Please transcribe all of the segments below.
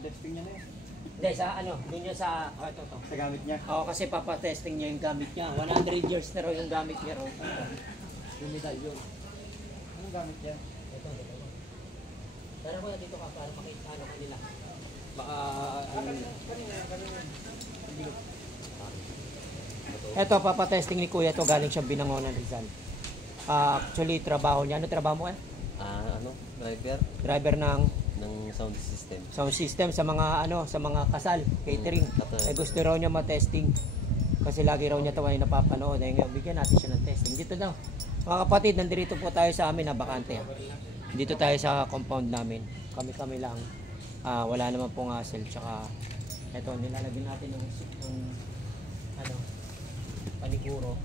Testing niya na yun. Hindi, sa ano, dun yun sa, ito. Sa gamit niya? Oo, kasi papatesting niya yung gamit niya. 100 years na raw yung gamit niya raw. Yung medalyon. Anong gamit niya? Ito. Pero ko dito ka para makita ano kanila. Baka, Kanina. ito, papatesting ni Kuya to galing siya Binangonan Rizal. Actually, trabaho niya. Ano trabaho mo eh? Driver ng sound system. Sound system sa mga sa mga kasal, catering. Gusto raw niya ma-testing. Kasi lagi raw niya ito ay napapanood. Ngayon, bigyan natin siya ng testing. Dito daw. Mga kapatid, nandito po tayo sa amin na bakante. Dito tayo sa compound namin. Kami lang. Wala naman pong hassle. Tsaka, ito, nilalagyan natin ng paniguro.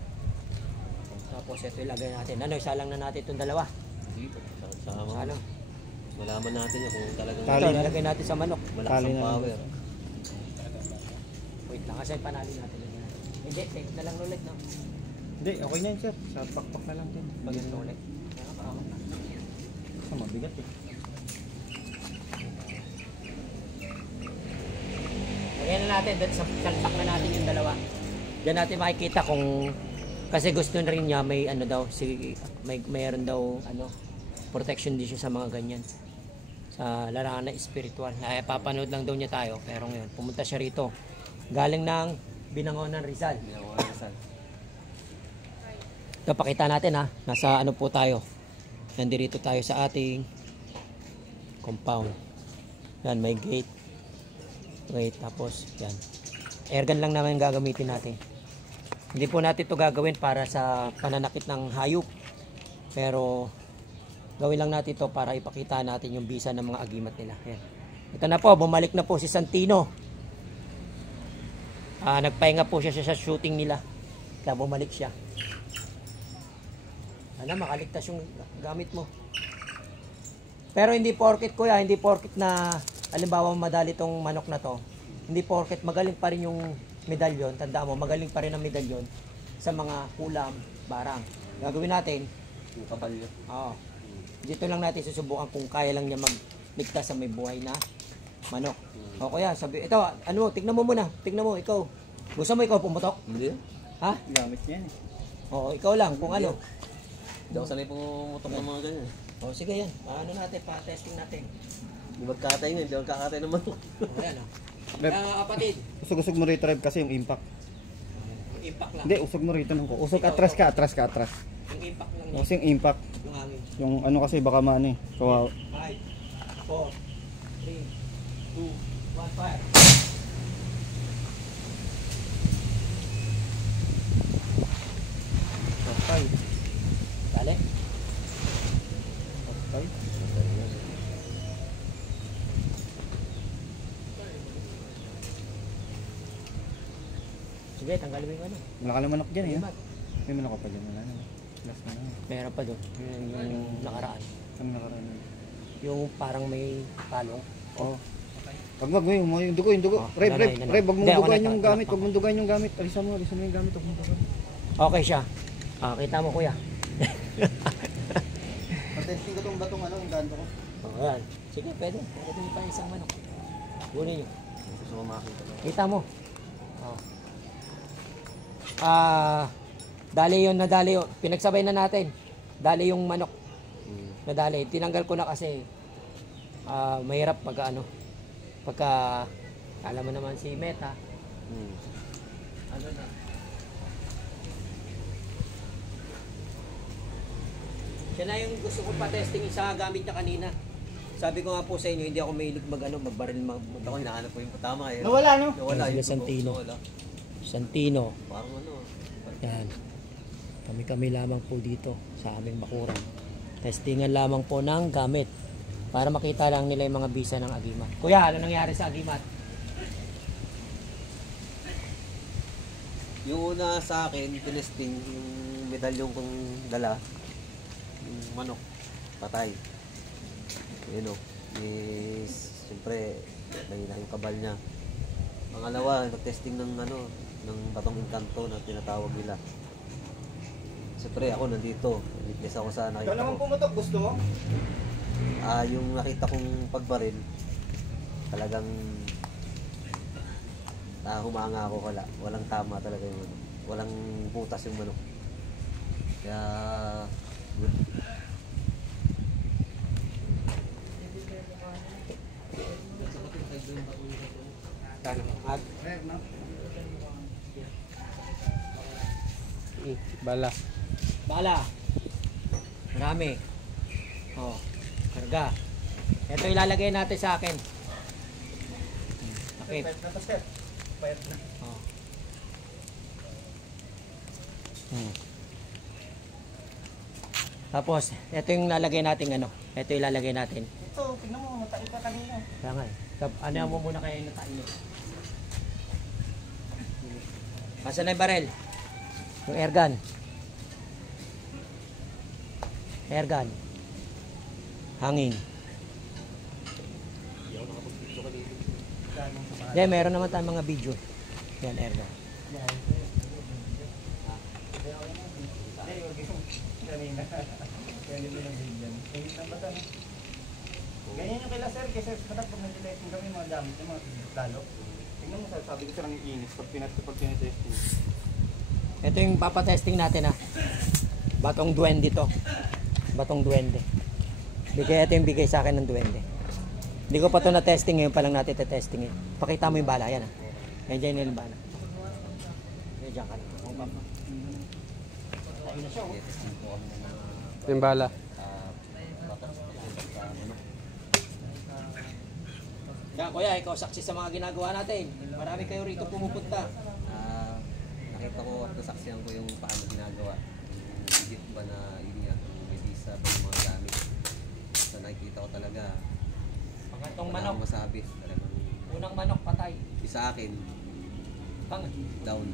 Tapos ito ilagay natin. Isa lang na natin itong dalawa. Dito. Sa ano? Malaman natin yun kung talagang Ito, nalagay natin sa manok. malakas ang power. Wait lang, kasi panalin natin. Hindi, take na lang ulit, no? Hindi, okay na yun sir. Sa pakpak na lang din. Maganda ulit. Sa mabigat eh. Lagyan na natin, salpak na natin yung dalawa. Diyan natin makikita kung, kasi gusto na rin niya, may mayroon daw, protection din siya sa mga ganyan. Sa larangan na spiritual. Papanood lang daw niya tayo, pero ngayon, pumunta siya rito. Galing ng Binangonan Rizal. Ito, pakita natin nasa po tayo. Nandito tayo sa ating compound. Yan, may gate. Wait, tapos, yan. Airgun lang naman gagamitin natin. Hindi po natin ito gagawin para sa pananakit ng hayop. Pero, gawin lang natin ito para ipakita natin yung bisa ng mga agimat nila. Yan. Ito na po, bumalik na po si Santino. Nagpahinga po siya sa shooting nila. Kaya bumalik siya. Makaligtas yung gamit mo. Pero hindi porket kuya, hindi porket na halimbawa madali tong manok na to. Hindi porket magaling pa rin yung medalyon. Tandaan mo, magaling pa rin ang medalyon sa mga kulam, barang. Gagawin natin. Yung kapalyo. Oo. Dito lang natin susubukan kung kaya lang niya magligtas sa may buhay na manok. O kuya, ito, tignan mo muna. Tignan mo, ikaw. Gusto mo ikaw pumutok? Hindi. Ha? Gamit niya yan eh. Oo, ikaw lang, kung ano. Hindi ako sanay pumutok ng mga ganyan. O sige yan, natin, pa-testing natin. Hindi magkatay nga, hindi magkakatay naman. O yan Mga kapatid. Usog mo rito Rev kasi yung impact. Yung impact lang. Hindi, usog mo rito nung usog atras ka. Yung impact lang Kasi yung impact. Yung hangin. Yung kasi baka maano eh. Kawawa. 5, 4, 3, 2, 1, fire. Okay. Dali. Okay. Sige, tanggalin mo yung ano. Malaki na manok dyan eh. May manok pa dyan. Wala na. Last na lang. Meron pa doon. Yung nakaraan. Ang nakaraan. Yung parang may palong. Oo. Wag yung dugo. Rev, wag mong dugayin yung gamit. Wag mong dugayin yung gamit. Alisan mo yung gamit. Wag mong dugayin. Okay siya. Kita mo kuya. Patesting ko itong batong yung ganto ko. Yan. Sige, pwede. Pwede pa isang manok. Kunin nyo. Gusto ko makita. Kita mo. Dali yun. Pinagsabay na natin. Dali yung manok. Nadali. Tinanggal ko na kasi mahirap pagka alam mo naman si Meta. Ano na. Siya na yung gusto ko pa-testing sa gamit niya kanina. Sabi ko nga po sa inyo, hindi ako mahilig magbaril. Ako hinahanap ko yung patama eh. Nawala no? Nawala Sila yung Santino. Nawala. Santino. Parang Yan. Kami lamang po dito sa aming bakuran. Testingan lamang po ng gamit para makita lang nila yung mga bisa ng agimat. Kuya, ano nangyari sa agimat? Yung una sa akin, tinesting yung medalyon kong dala. Yung manok, patay. Yun o. Siyempre, mahina yung kabal niya. Pangalawa, nag-testing ng batong engkanto na tinatawag nila. Siyempre ako nandito. Nagligtas ako sa nakita ko. Ikaw naman pumutok, gusto mo? Yung nakita kong pagbaril, talagang humanga ako walang tama talaga yung manok. Walang butas yung manok. Kaya good. Bala. Bala. Marami. Oh, karga. Ito ilalagay natin sa akin. Okay. Oh. Tapos, ito yung lalagay natin ano. Ito yung lalagay natin. Ito, tingnan mo, matay ka kanina. Kaya nga eh. Ano mo muna kayo yung natain nyo? Masa na yung barel? Yung airgun. Airgun. Hangin. Hindi, meron naman tayong mga video. Yan, airgun. Ganyan yung kila sir, kasi pag nag-testing kami mga gamit yung mga lalo. Tingnan mo sir, sabi ko sir ang inis pag pinatesting. Ito yung papatesting natin ha. Batong duwende to. Batong duwende. Ito yung bigay sa akin ng duwende. Hindi ko pa ito na-testing ngayon pa lang natin testing. Pakita mo yung bala. Yan ha. Yan dyan yung bala. Yan dyan ka lang. Yung bala. Yan kuya, ikaw saksi sa mga ginagawa natin. Marami kayo rito pumupunta. Nakita ko at nasaksihan ko yung paano ginagawa. Yung legit ba na yun nga, may visa ba yung mga gamit. So nakikita ko talaga. Pangatong Wala manok. akong masabi. Talagang Unang manok patay. sa akin, Pang down.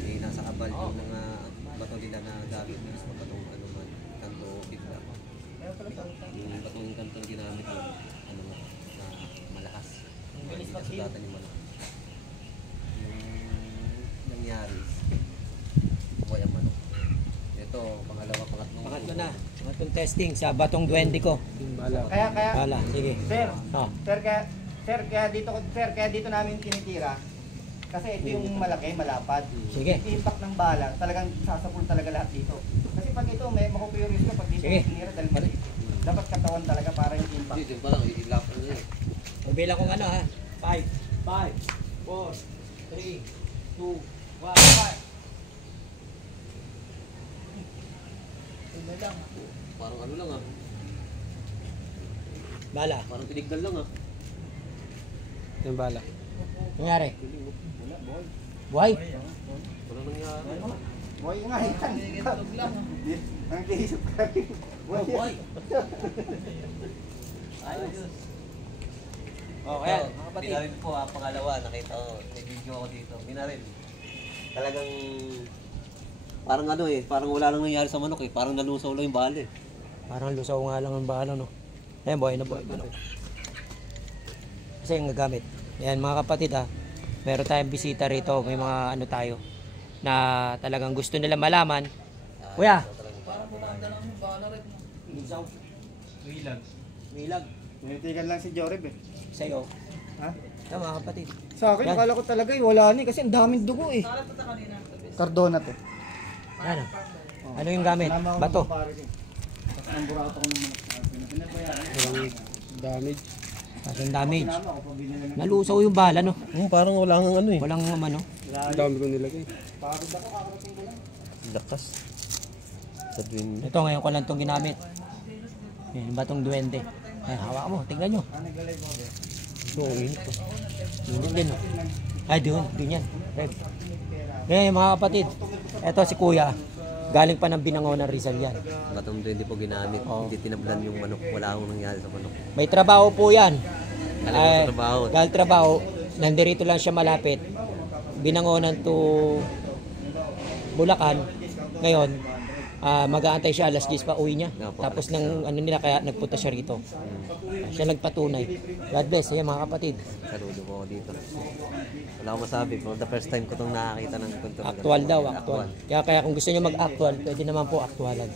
May nasa kabal yung mga bato nila na gamit. Mas batong ano man, kanto bigla. Yung batong kanto na ginamit yun, ano na malakas. bilis Hindi mag-heal. nasugatan yung manok. Yung nangyari, buhay ang manok. Ito, pangalawa, Pangatlo na. Pangatlong testing sa batong duwende ko. Yung bala. Kaya, Bala, sige. sir, Oh. kaya dito namin tinitira. Kasi ito yung malaki, malapad. Sige. Yung impact ng bala, talagang sasapul talaga lahat dito. Kasi pag ito, may makukuris ka pag dito Sige. tinira dahil maliit. Dapat katawan talaga para yung impact. Hindi, pa lang, ilap na yun. Mabilang kong ano ha. 5, 4, 3, 2, 1, 5. Parang ano lang Bala. parang tinigdal lang Yung bala. Nangyari? Buhay? Walang nangyari. Boy nga yan. Nag-iisip ka rin. Boy. Oh, kaya, mga kapatid. Binarin po pangalawa, nakita ko, may video ako dito. Binarin. Talagang, parang ano parang wala nang nangyari sa manok parang nalusaw lang yung bala Parang lusaw nga lang ang bala, no? Ayan, buhay na buhay. Ano? Kasi yung gagamit. Ayan, mga kapatid ha. Meron tayong bisita rito. May mga ano tayo na talagang gusto nila malaman. Kuya! Lusaw. Milag. Tinitigan lang si Joreb eh. Sa'yo. Ha? Ito, mga kapatid. Sa akin, Yan. akala ko talaga wala ni kasi ang daming dugo eh. Cardona to. Ano? Ano yung gamit? Bato. Tapos ang burato ko ng manok. Walang damage. Parang damage. Sinama ako pag binila ng Nalusaw yung bala, no? Parang wala kang ano Walang ano. Ang dami ko nilagay. pagod ako, kakarating ko lang. lakas sa twin Ito, ngayon ko lang itong ginamit. Yung batong duwende. Ay, hawak mo. Tingnan nyo. Nag-live ako eh. Oo, init ko. Hindi din. Ay, doon yan. Red. Ngayon, mga kapatid. Ito si Kuya. Galing pa ng Binangonan, Rizal yan. batong din po ginamit hindi tinablan yung manok wala akong nangyari sa manok May trabaho po yan. Galing sa trabaho. Galing trabaho. Nandirito lang siya malapit. Binangonan to Bulacan. Ngayon, mag-aantay siya alas 10 pa uwi niya. Opo, Tapos ng ano nila kaya nagpunta siya rito. Siya nagpatunay. God bless. Ayan mga kapatid. saludo po ako dito wala akong masabi for the first time ko itong nakakita ng kwento Actual daw, actual. Kaya kung gusto niyo mag-actual, pwede naman po actualan.